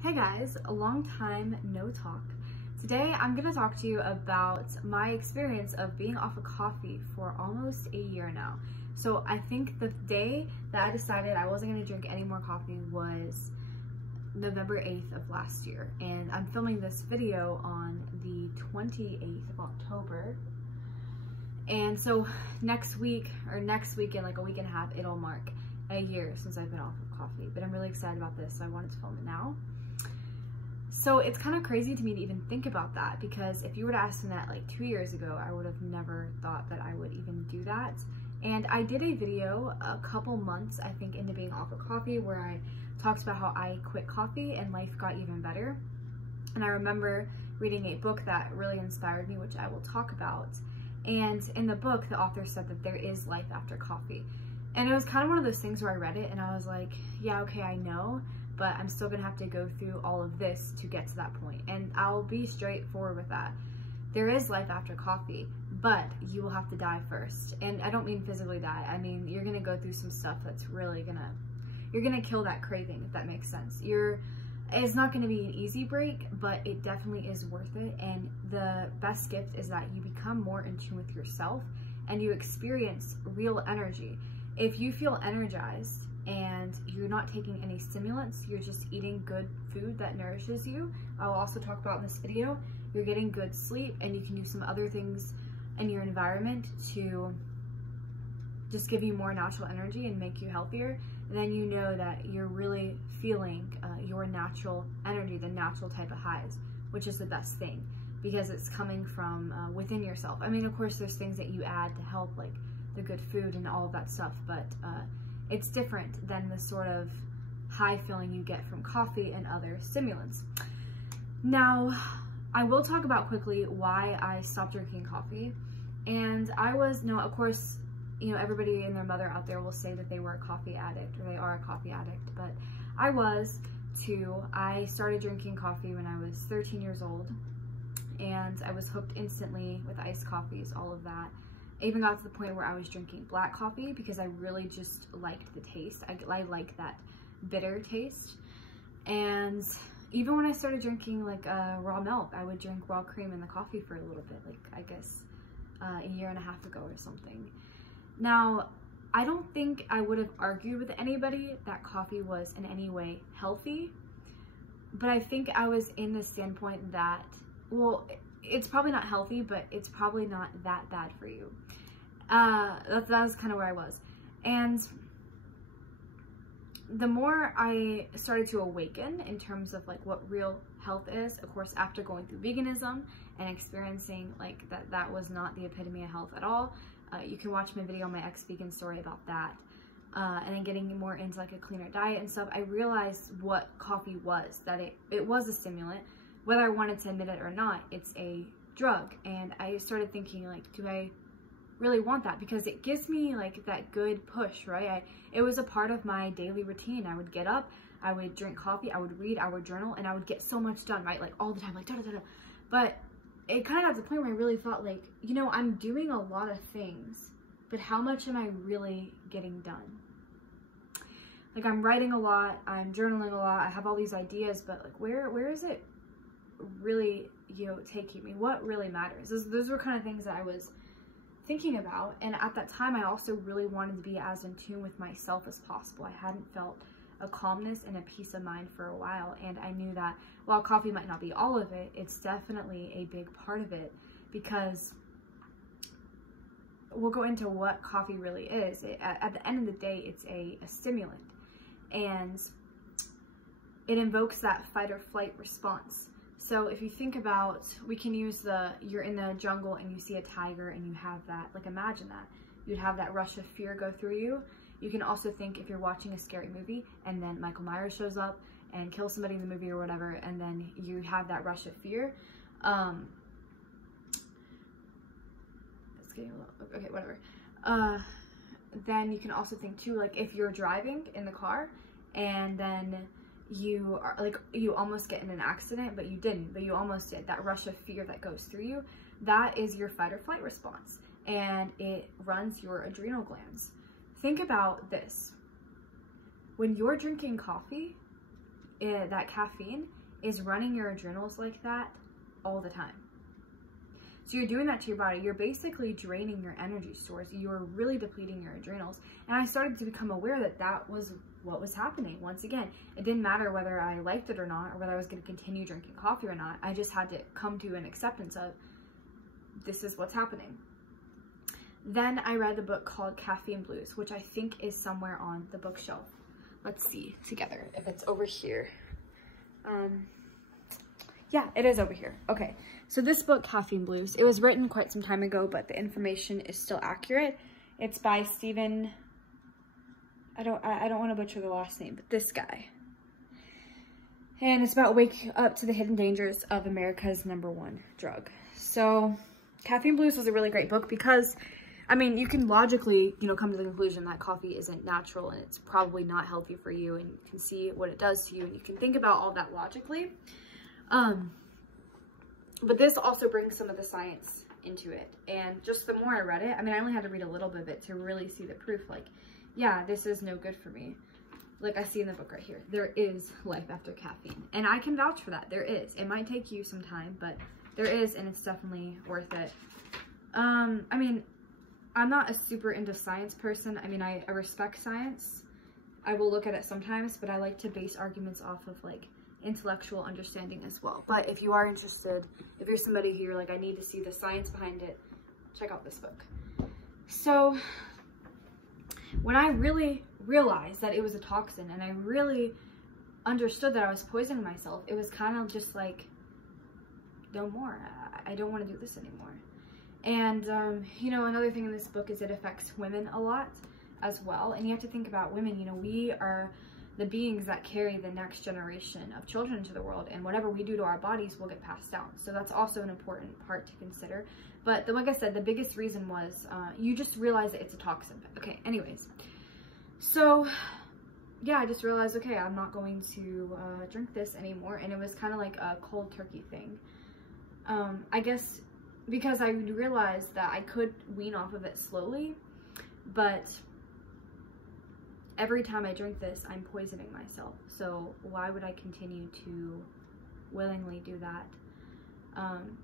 Hey guys, a long time no talk. Today I'm going to talk to you about my experience of being off of coffee for almost a year now. So I think the day that I decided I wasn't going to drink any more coffee was November 8th of last year, and I'm filming this video on the 28th of October. And so next weekend, like a week and a half, it'll mark a year since I've been off of coffee. But I'm really excited about this, so I wanted to film it now. So it's kind of crazy to me to even think about that, because if you were to ask me that like 2 years ago, I would have never thought that I would even do that. And I did a video a couple months, I think, into being off of coffee, where I talked about how I quit coffee and life got even better. And I remember reading a book that really inspired me, which I will talk about. And in the book, the author said that there is life after coffee. And it was kind of one of those things where I read it and I was like, yeah, okay, I know, but I'm still gonna have to go through all of this to get to that point. And I'll be straightforward with that. There is life after coffee, but you will have to die first. And I don't mean physically die. I mean, you're gonna go through some stuff that's really you're gonna kill that craving, if that makes sense. It's not gonna be an easy break, but it definitely is worth it. And the best gift is that you become more in tune with yourself and you experience real energy. If you feel energized and you're not taking any stimulants, you're just eating good food that nourishes you. I'll also talk about in this video, you're getting good sleep, and you can do some other things in your environment to just give you more natural energy and make you healthier. Then you know that you're really feeling your natural energy, the natural type of highs, which is the best thing because it's coming from within yourself. I mean, of course, there's things that you add to help, like the good food and all of that stuff, but it's different than the sort of high feeling you get from coffee and other stimulants. Now, I will talk about quickly why I stopped drinking coffee. And of course, you know, everybody and their mother out there will say that they were a coffee addict or they are a coffee addict, but I was too. I started drinking coffee when I was 13 years old, and I was hooked instantly with iced coffees, all of that. I even got to the point where I was drinking black coffee because I really just liked the taste. I like that bitter taste. And even when I started drinking like raw milk, I would drink raw cream in the coffee for a little bit, like I guess a year and a half ago or something. Now, I don't think I would have argued with anybody that coffee was in any way healthy, but I think I was in the standpoint that, well, it's probably not healthy, but it's probably not that bad for you. That was kind of where I was. And the more I started to awaken in terms of like what real health is, of course, after going through veganism and experiencing like that was not the epitome of health at all. You can watch my video on my ex-vegan story about that. And then getting more into like a cleaner diet and stuff, I realized what coffee was, that it was a stimulant. Whether I wanted to admit it or not, it's a drug. And I started thinking, like, do I really want that? Because it gives me like that good push, right? It was a part of my daily routine. I would get up, I would drink coffee, I would read, I would journal, and I would get so much done, right? Like all the time, like da da da da. But it kind of got to the point where I really thought, like, you know, I'm doing a lot of things, but how much am I really getting done? Like, I'm writing a lot, I'm journaling a lot, I have all these ideas, but like where is it really, you know, taking me? What really matters? Those were kind of things that I was thinking about. And at that time, I also really wanted to be as in tune with myself as possible. I hadn't felt a calmness and a peace of mind for a while, and I knew that while coffee might not be all of it, it's definitely a big part of it, because we'll go into what coffee really is. At the end of the day, it's a stimulant, and it invokes that fight or flight response. So if you think about, we can use you're in the jungle and you see a tiger and you have that, like imagine that. You'd have that rush of fear go through you. You can also think if you're watching a scary movie and then Michael Myers shows up and kills somebody in the movie or whatever, and then you have that rush of fear. It's getting a little, okay, whatever. Then you can also think too, like if you're driving in the car and then you are like, you almost get in an accident, but you didn't, but you almost did. That rush of fear that goes through you, that is your fight or flight response, and it runs your adrenal glands. Think about this. When you're drinking coffee, that caffeine is running your adrenals like that all the time. So you're doing that to your body. You're basically draining your energy stores. You're really depleting your adrenals. And I started to become aware that that was what was happening. Once again, it didn't matter whether I liked it or not, or whether I was going to continue drinking coffee or not. I just had to come to an acceptance of, this is what's happening. Then I read the book called Caffeine Blues, which I think is somewhere on the bookshelf. Let's see together if it's over here. Yeah, it is over here. Okay, so this book, Caffeine Blues, it was written quite some time ago, but the information is still accurate. It's by Stephen, I don't want to butcher the last name, but this guy. And it's about wake up to the hidden dangers of America's #1 drug. So Caffeine Blues was a really great book because, I mean, you can logically, you know, come to the conclusion that coffee isn't natural and it's probably not healthy for you, and you can see what it does to you, and you can think about all that logically. But this also brings some of the science into it. And just the more I read it, I mean, I only had to read a little bit of it to really see the proof. Like, yeah, this is no good for me. Like I see in the book right here, there is life after caffeine. And I can vouch for that. There is. It might take you some time, but there is, and it's definitely worth it. I mean, I'm not a super into science person. I mean, I respect science. I will look at it sometimes, but I like to base arguments off of like intellectual understanding as well. But if you are interested, if you're somebody who you're like, I need to see the science behind it, check out this book. So when I really realized that it was a toxin and I really understood that I was poisoning myself, it was kind of just like, no more. I don't want to do this anymore. And you know, another thing in this book is it affects women a lot as well. And you have to think about women. You know, we are the beings that carry the next generation of children into the world, and whatever we do to our bodies will get passed down. So that's also an important part to consider. But like I said, the biggest reason was you just realize that it's a toxin. Okay, anyways. So yeah, I just realized, okay, I'm not going to drink this anymore. And it was kind of like a cold turkey thing. I guess because I realized that I could wean off of it slowly, but every time I drink this, I'm poisoning myself. So why would I continue to willingly do that?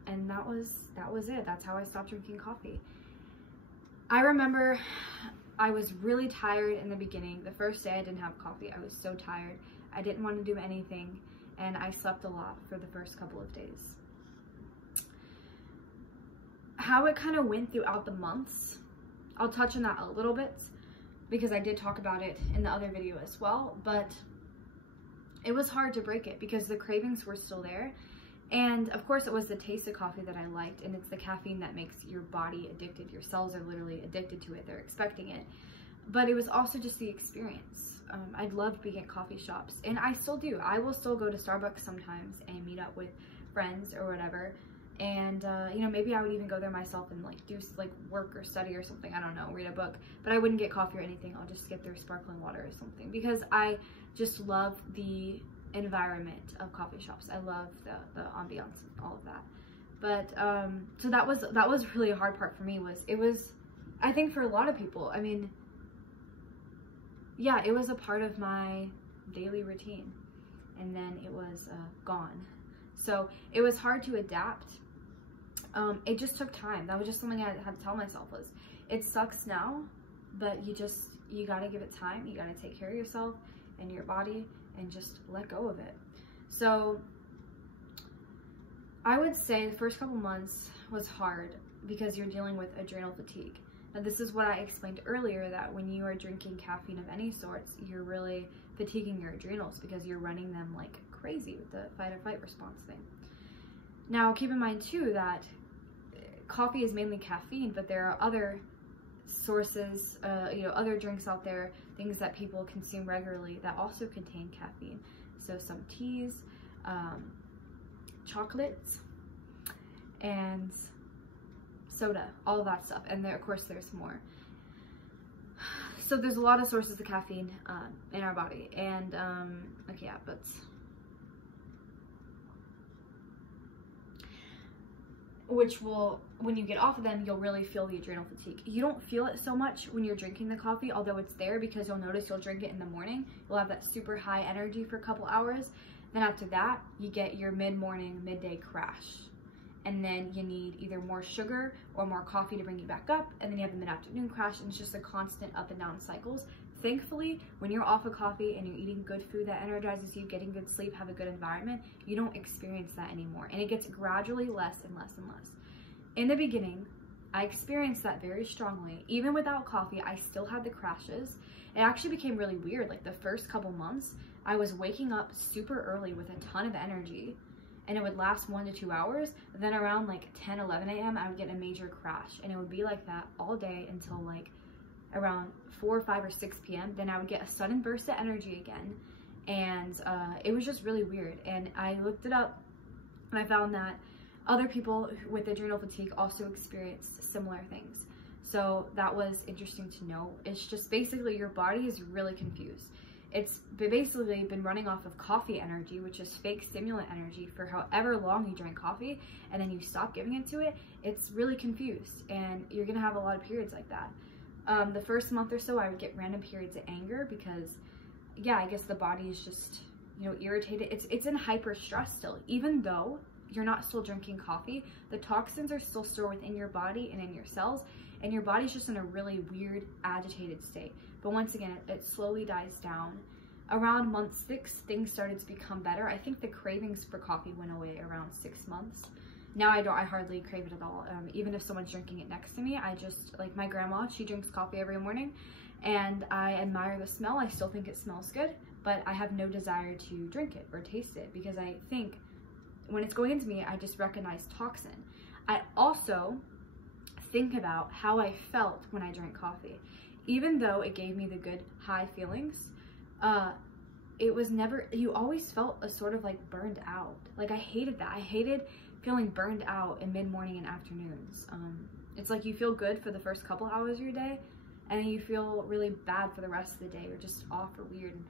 And that was it. That's how I stopped drinking coffee. I remember I was really tired in the beginning. The first day I didn't have coffee, I was so tired. I didn't want to do anything, and I slept a lot for the first couple of days. How it kind of went throughout the months, I'll touch on that a little bit, because I did talk about it in the other video as well, but it was hard to break it because the cravings were still there. And of course it was the taste of coffee that I liked, and it's the caffeine that makes your body addicted. Your cells are literally addicted to it. They're expecting it. But it was also just the experience. I loved being at coffee shops, and I still do. I will still go to Starbucks sometimes and meet up with friends or whatever. And, you know, maybe I would even go there myself and like do like work or study or something. I don't know, read a book, but I wouldn't get coffee or anything. I'll just get their sparkling water or something, because I just love the environment of coffee shops. I love the ambiance and all of that. But, so that was really a hard part for me. I think for a lot of people, I mean, yeah, it was a part of my daily routine, and then it was gone. So it was hard to adapt. It just took time. That was just something I had to tell myself, was it sucks now, but you gotta give it time. You gotta take care of yourself and your body and just let go of it. So I would say the first couple months was hard because you're dealing with adrenal fatigue. Now this is what I explained earlier, that when you are drinking caffeine of any sorts, you're really fatiguing your adrenals because you're running them like crazy with the fight or flight response thing. Now keep in mind too that coffee is mainly caffeine, but there are other sources, you know, other drinks out there, things that people consume regularly that also contain caffeine. So some teas, chocolates, and soda, all of that stuff. And there, of course, there's more. So there's a lot of sources of caffeine in our body. And, okay, yeah, but which will, when you get off of them, you'll really feel the adrenal fatigue. You don't feel it so much when you're drinking the coffee, although it's there, because you'll notice you'll drink it in the morning. You'll have that super high energy for a couple hours. Then after that, you get your mid-morning, midday crash. And then you need either more sugar or more coffee to bring you back up. And then you have the mid-afternoon crash, and it's just a constant up and down cycles. Thankfully, when you're off of coffee and you're eating good food that energizes you, getting good sleep, have a good environment, you don't experience that anymore. And it gets gradually less and less and less. In the beginning, I experienced that very strongly. Even without coffee, I still had the crashes. It actually became really weird. Like the first couple months, I was waking up super early with a ton of energy, and it would last 1 to 2 hours. Then around like 10, 11 a.m., I would get a major crash, and it would be like that all day until like around 4, 5, or 6 p.m. Then I would get a sudden burst of energy again, and it was just really weird. And I looked it up, and I found that other people with adrenal fatigue also experienced similar things. So that was interesting to know. It's just basically your body is really confused. It's basically been running off of coffee energy, which is fake stimulant energy, for however long you drink coffee, and then you stop giving it to it. It's really confused, and you're gonna have a lot of periods like that. The first month or so, I would get random periods of anger because, yeah, I guess the body is just, you know, irritated. It's in hyper stress still. Even though you're not still drinking coffee, the toxins are still stored within your body and in your cells, and your body's just in a really weird, agitated state. But once again, it slowly dies down. Around month 6, things started to become better. I think the cravings for coffee went away around 6 months. Now I hardly crave it at all. Even if someone's drinking it next to me, I just, like my grandma, she drinks coffee every morning, and I admire the smell. I still think it smells good, but I have no desire to drink it or taste it, because I think when it's going into me, I just recognize toxin. I also think about how I felt when I drank coffee. Even though it gave me the good high feelings, it was never, you always felt a sort of like burned out. Like I hated that. I hated feeling burned out in mid-morning and afternoons. It's like you feel good for the first couple hours of your day, and then you feel really bad for the rest of the day, or just off or weird. And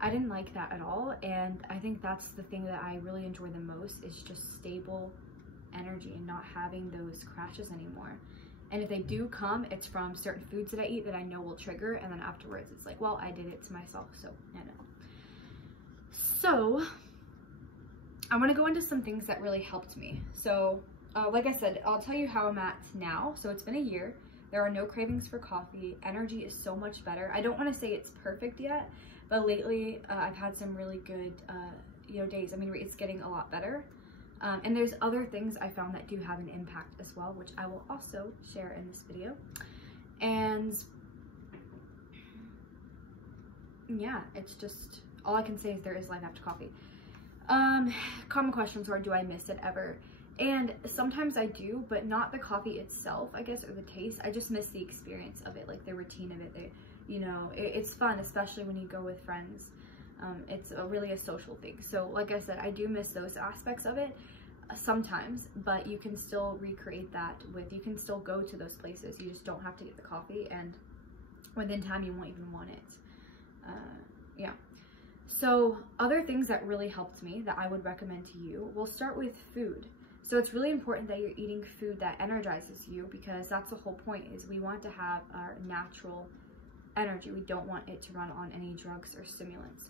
I didn't like that at all, and I think that's the thing that I really enjoy the most, is just stable energy and not having those crashes anymore. And if they do come, it's from certain foods that I eat that I know will trigger, and then afterwards it's like, well, I did it to myself, so I know. So I want to go into some things that really helped me. So like I said, I'll tell you how I'm at now. So it's been a year. There are no cravings for coffee. Energy is so much better. I don't want to say it's perfect yet, but lately I've had some really good days. I mean, it's getting a lot better. And there's other things I found that do have an impact as well, which I will also share in this video. And yeah, it's just, all I can say is there is life after coffee. Common questions are, do I miss it ever? And sometimes I do, but not the coffee itself, I guess, or the taste. I just miss the experience of it, like the routine of it. It's fun, especially when you go with friends. It's really a social thing. So like I said, I do miss those aspects of it sometimes, but you can still recreate that you can still go to those places. You just don't have to get the coffee, and within time you won't even want it. Yeah. So other things that really helped me that I would recommend to you, we'll start with food. So it's really important that you're eating food that energizes you, because that's the whole point, is we want to have our natural energy. We don't want it to run on any drugs or stimulants.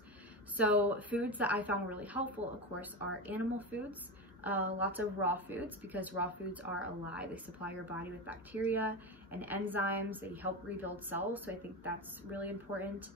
So foods that I found really helpful, of course, are animal foods, lots of raw foods, because raw foods are alive. They supply your body with bacteria and enzymes. They help rebuild cells, so I think that's really important.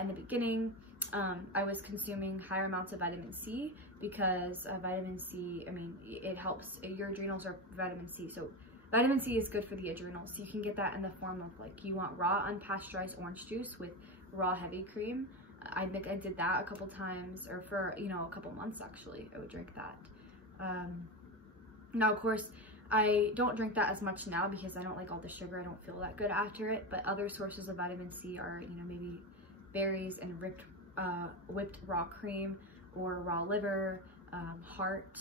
In the beginning, I was consuming higher amounts of vitamin C, because vitamin C, I mean, it helps, your adrenals are vitamin C, so vitamin C is good for the adrenals. So you can get that in the form of, like, you want raw unpasteurized orange juice with raw heavy cream. I think I did that a couple times, or for, a couple months actually, I would drink that. Now, of course, I don't drink that as much now because I don't like all the sugar. I don't feel that good after it, but other sources of vitamin C are, maybe berries and whipped raw cream, or raw liver, heart.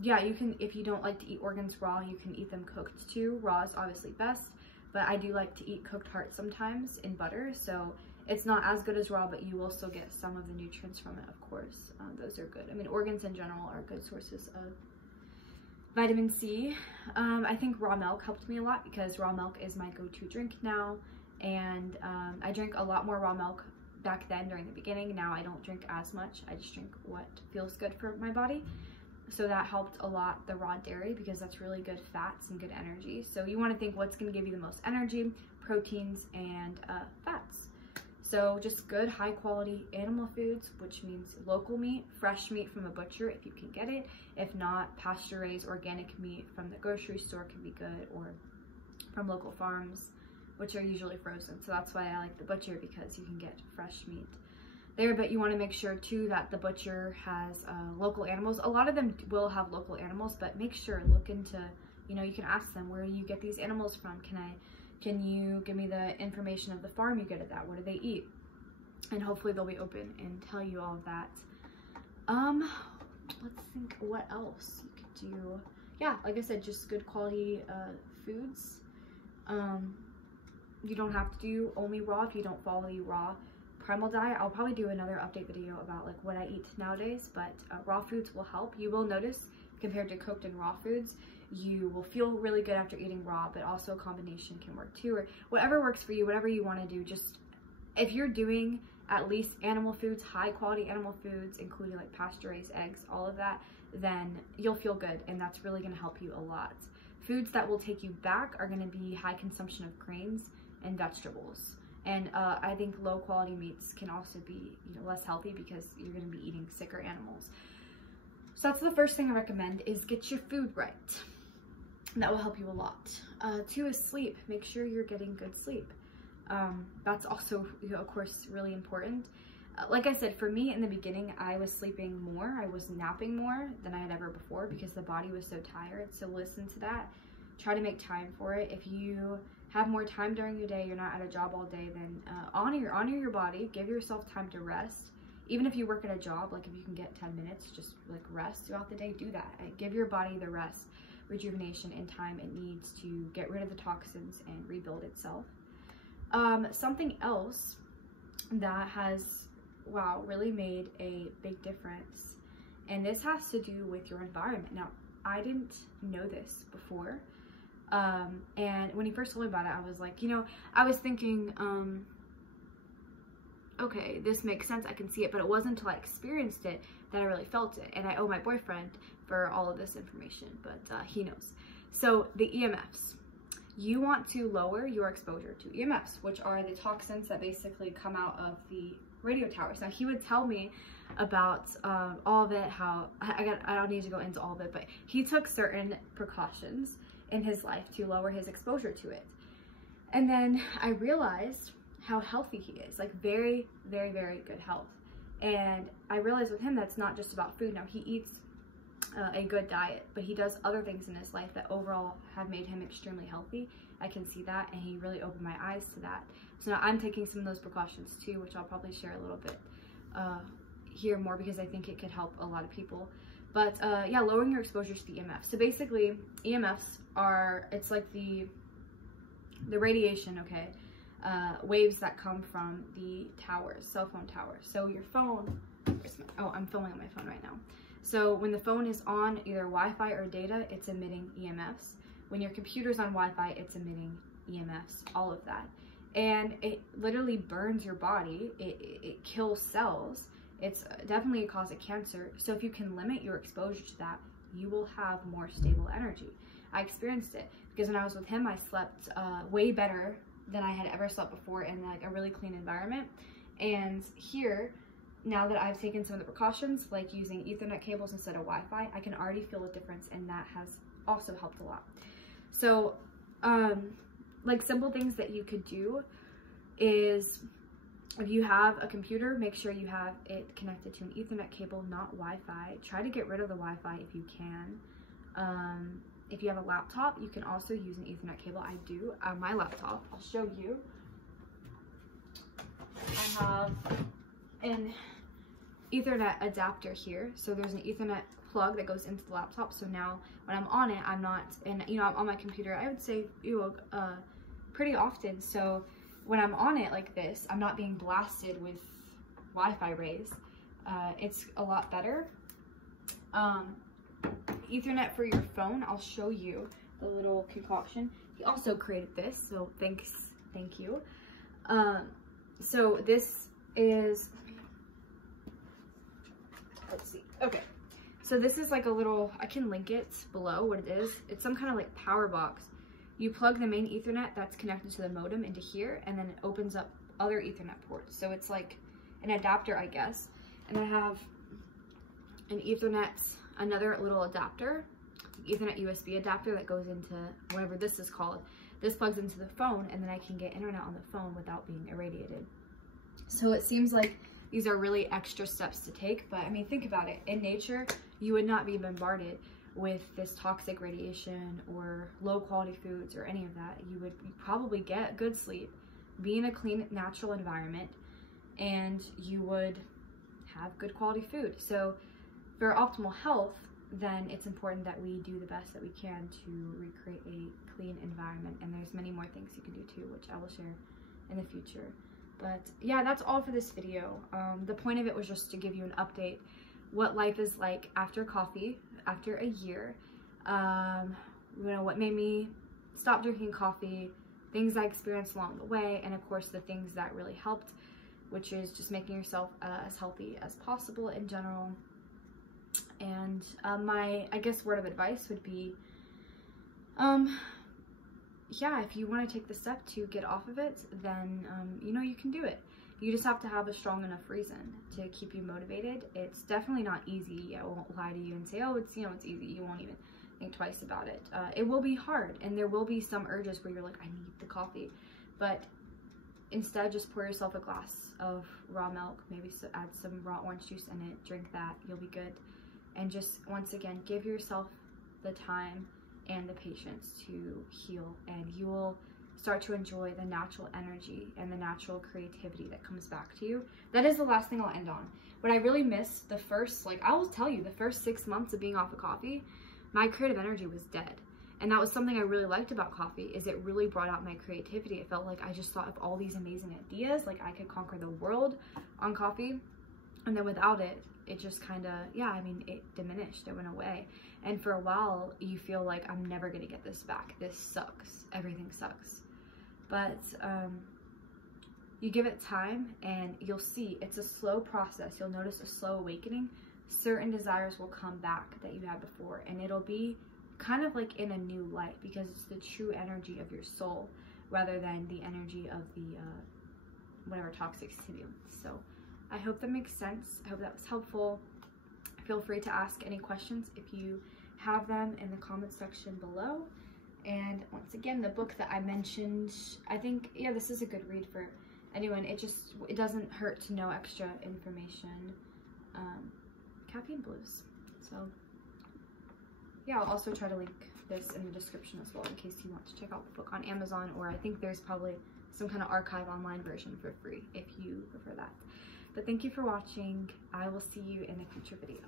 Yeah, you can, if you don't like to eat organs raw, you can eat them cooked too. Raw is obviously best, but I do like to eat cooked heart sometimes in butter, so it's not as good as raw, but you will still get some of the nutrients from it, of course. Those are good. I mean, organs in general are good sources Vitamin C. I think raw milk helped me a lot because raw milk is my go-to drink now, and I drank a lot more raw milk back then during the beginning. Now I don't drink as much. I just drink what feels good for my body. So that helped a lot, the raw dairy, because that's really good fats and good energy. So you want to think what's going to give you the most energy, proteins, and fats. So just good, high quality animal foods, which means local meat, fresh meat from a butcher if you can get it. If not, pasture raised organic meat from the grocery store can be good, or from local farms, which are usually frozen. So that's why I like the butcher, because you can get fresh meat there. But you want to make sure too that the butcher has local animals. A lot of them will have local animals, but make sure, look into, you know, you can ask them, where do you get these animals from? Can you give me the information of the farm you get it at? What do they eat? And hopefully they'll be open and tell you all of that. Let's think what else you could do. Yeah, like I said, just good quality foods. You don't have to do only raw if you don't follow the raw primal diet. I'll probably do another update video about like what I eat nowadays, but raw foods will help. You will notice, compared to cooked and raw foods, you will feel really good after eating raw, but also a combination can work too, or whatever works for you, whatever you want to do. Just if you're doing at least animal foods, high quality animal foods, including like pasture raised eggs, all of that, then you'll feel good, and that's really going to help you a lot. Foods that will take you back are going to be high consumption of grains and vegetables. And I think low quality meats can also be, you know, less healthy because you're going to be eating sicker animals. So that's the first thing I recommend, is get your food right. And that will help you a lot. 2 is sleep. Make sure you're getting good sleep. That's also, you know, of course, really important. Like I said, for me in the beginning, I was sleeping more. I was napping more than I had ever before because the body was so tired. So listen to that. Try to make time for it. If you have more time during your day, you're not at a job all day, then honor your body. Give yourself time to rest. Even if you work at a job, like if you can get 10 minutes, just like rest throughout the day, do that. Give your body the rest, rejuvenation, and time it needs to get rid of the toxins and rebuild itself. Something else that has, wow, really made a big difference, and this has to do with your environment. Now, I didn't know this before, and when he first told me about it, I was like, you know, I was thinking, okay, this makes sense, I can see it, but it wasn't until I experienced it that I really felt it, and I owe my boyfriend for all of this information, but he knows. So the EMFs, you want to lower your exposure to EMFs, which are the toxins that basically come out of the radio towers. Now, he would tell me about all of it, how I don't need to go into all of it, but he took certain precautions in his life to lower his exposure to it. And then I realized how healthy he is, like very, very, very good health. And I realized with him, that's not just about food. Now, he eats a good diet, but he does other things in his life that overall have made him extremely healthy. I can see that, and he really opened my eyes to that. So now I'm taking some of those precautions too, which I'll probably share a little bit here more, because I think it could help a lot of people. But yeah, lowering your exposure to the EMFs. So basically, EMFs are, it's like the radiation, okay, waves that come from the towers, cell phone towers. So your phone, oh, I'm filming on my phone right now. So when the phone is on either Wi-Fi or data, it's emitting EMFs. When your computer's on Wi-Fi, it's emitting EMFs, all of that. And it literally burns your body. It kills cells. It's definitely a cause of cancer. So if you can limit your exposure to that, you will have more stable energy. I experienced it because when I was with him, I slept way better than I had ever slept before in like a really clean environment. And here, now that I've taken some of the precautions, like using Ethernet cables instead of Wi-Fi, I can already feel a difference, and that has also helped a lot. So, like simple things that you could do is, if you have a computer, make sure you have it connected to an Ethernet cable, not Wi-Fi. Try to get rid of the Wi-Fi if you can. If you have a laptop, you can also use an Ethernet cable. I do on my laptop. I'll show you. I have an Ethernet adapter here. So there's an Ethernet plug that goes into the laptop. So now when I'm on it, I'm not, and you know, I'm on my computer, I would say, pretty often. So when I'm on it like this, I'm not being blasted with Wi-Fi rays. It's a lot better. Ethernet for your phone, I'll show you the little concoction. He also created this, so thank you. So this is, let's see, okay. So this is like a little, I can link it below what it is. It's some kind of like power box. You plug the main Ethernet that's connected to the modem into here, and then it opens up other Ethernet ports. So it's like an adapter, I guess. And I have an Ethernet, another little adapter, Ethernet USB adapter that goes into whatever this is called. This plugs into the phone, and then I can get internet on the phone without being irradiated. So it seems like these are really extra steps to take, but I mean, think about it. In nature, you would not be bombarded with this toxic radiation or low quality foods or any of that. You would probably get good sleep, be in a clean, natural environment, and you would have good quality food. So for optimal health, then it's important that we do the best that we can to recreate a clean environment. And there's many more things you can do too, which I will share in the future. But yeah, that's all for this video. The point of it was just to give you an update, what life is like after coffee, after a year. You know, what made me stop drinking coffee, things I experienced along the way, and of course the things that really helped, which is just making yourself as healthy as possible in general. And my, I guess, word of advice would be, yeah, if you want to take the step to get off of it, then, you know, you can do it. You just have to have a strong enough reason to keep you motivated. It's definitely not easy. I won't lie to you and say, oh, it's, you know, it's easy. You won't even think twice about it. It will be hard, and there will be some urges where you're like, I need the coffee. But instead, just pour yourself a glass of raw milk, maybe add some raw orange juice in it, drink that, you'll be good. And just, once again, give yourself the time and the patience to heal, and you will start to enjoy the natural energy and the natural creativity that comes back to you. That is the last thing I'll end on. What I really missed the first, like, I will tell you, the first 6 months of being off of coffee, my creative energy was dead. And that was something I really liked about coffee, is it really brought out my creativity. It felt like I just thought of all these amazing ideas, like I could conquer the world on coffee. And then without it, it just kind of, yeah, I mean, it diminished, it went away. And for a while, you feel like, I'm never gonna get this back. This sucks, everything sucks. But you give it time and you'll see, it's a slow process. You'll notice a slow awakening. Certain desires will come back that you had before, and it'll be kind of like in a new light, because it's the true energy of your soul rather than the energy of the whatever toxic stimulant. So I hope that makes sense. I hope that was helpful. Feel free to ask any questions if you have them in the comment section below. And once again, the book that I mentioned, I think, yeah, this is a good read for anyone. It doesn't hurt to know extra information. Caffeine Blues. So yeah, I'll also try to link this in the description as well in case you want to check out the book on Amazon, or I think there's probably some kind of archive online version for free if you prefer that. But thank you for watching. I will see you in a future video.